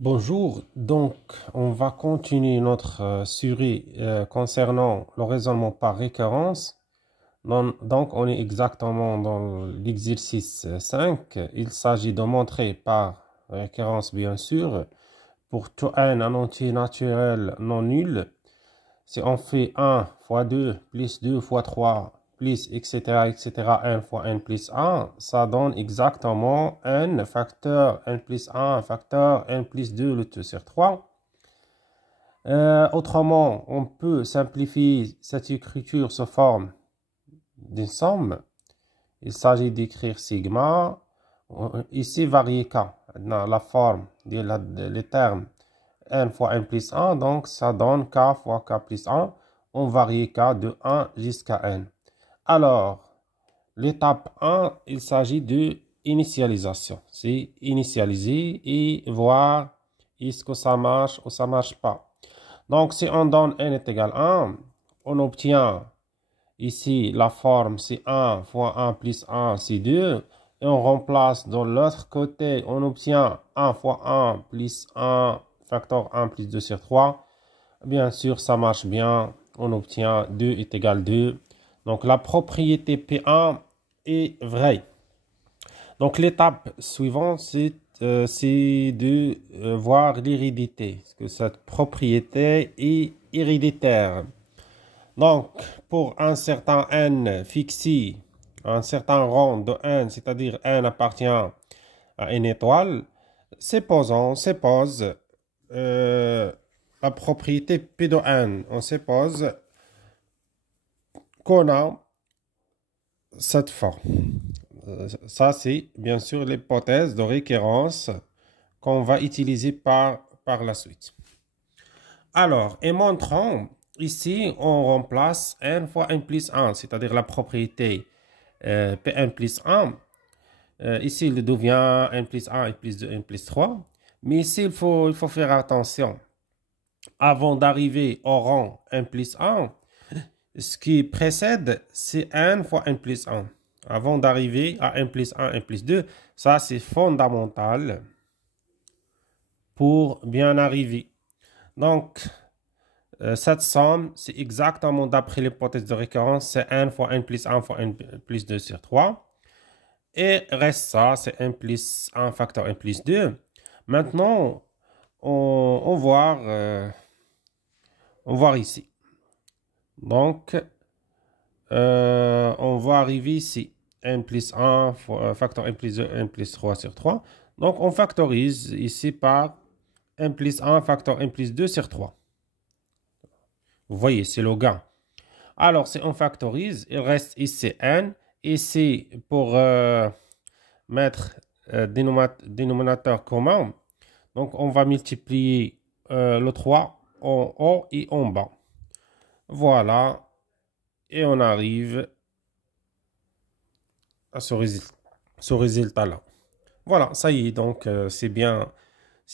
Bonjour, donc on va continuer notre série concernant le raisonnement par récurrence. Donc on est exactement dans l'exercice 5. Il s'agit de montrer par récurrence bien sûr pour tout n un entier naturel non nul. Si on fait 1 fois 2 plus 2 fois 3 plus etc. n fois n plus 1, ça donne exactement n facteur n plus 1 facteur n plus 2 le tout sur 3. Autrement, on peut simplifier cette écriture sous forme d'une somme. Il s'agit d'écrire sigma. Ici, varier k, dans la forme des termes n fois n plus 1, donc ça donne k fois k plus 1. On varie k de 1 jusqu'à n. Alors, l'étape 1, il s'agit de initialisation. C'est initialiser et voir est-ce que ça marche ou ça marche pas. Donc, si on donne n est égal à 1, on obtient ici la forme c'est 1 fois 1 plus 1, c'est 2. Et on remplace de l'autre côté, on obtient 1 fois 1 plus 1 facteur 1 plus 2 sur 3. Bien sûr, ça marche bien. On obtient 2 est égal à 2. Donc, la propriété P1 est vraie. Donc, l'étape suivante, c'est de voir l'hérédité. Est-ce que cette propriété est héréditaire? Donc, pour un certain n fixé, un certain rang de n, c'est-à-dire n appartient à une étoile, suppose la propriété P de n. On suppose qu'on a cette forme. Ça, c'est bien sûr l'hypothèse de récurrence qu'on va utiliser par la suite. Alors, et montrons, ici, on remplace n fois n plus 1, c'est-à-dire la propriété Pn plus 1. Ici, il devient n plus 1, n plus 2, n plus 3. Mais ici, il faut faire attention. Avant d'arriver au rang n plus 1, ce qui précède, c'est n fois n plus 1. Avant d'arriver à n plus 1, n plus 2, ça c'est fondamental pour bien arriver. Donc, cette somme, c'est exactement d'après l'hypothèse de récurrence, c'est n fois n plus 1 fois n plus 2 sur 3. Et reste ça, c'est n plus 1 facteur n plus 2. Maintenant, on va voir ici. Donc, on va arriver ici. N plus 1, facteur n plus 2, n plus 3 sur 3. Donc, on factorise ici par n plus 1, facteur n plus 2 sur 3. Vous voyez, c'est le gain. Alors, si on factorise, il reste ici n. Ici, pour mettre dénominateur commun, donc on va multiplier le 3 en haut et en bas. Voilà. Et on arrive à ce résultat-là. Voilà, ça y est, donc c'est bien,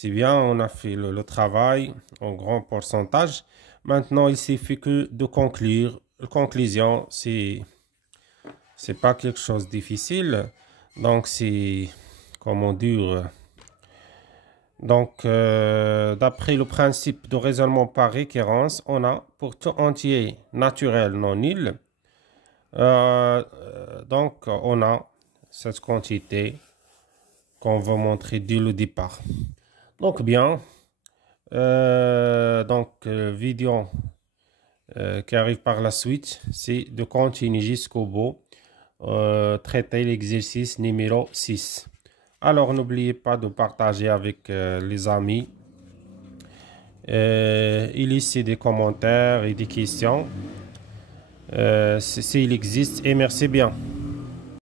on a fait le travail en grand pourcentage. Maintenant, il suffit que de conclure. La conclusion, c'est pas quelque chose de difficile. Donc, c'est, comment dire, donc, d'après le principe de raisonnement par récurrence, on a pour tout entier naturel non nul, donc on a cette quantité qu'on va montrer dès le départ. Donc bien, vidéo qui arrive par la suite, c'est de continuer jusqu'au bout, traiter l'exercice numéro 6. Alors n'oubliez pas de partager avec les amis. Il y a ici des commentaires et des questions s'il existe, et merci bien.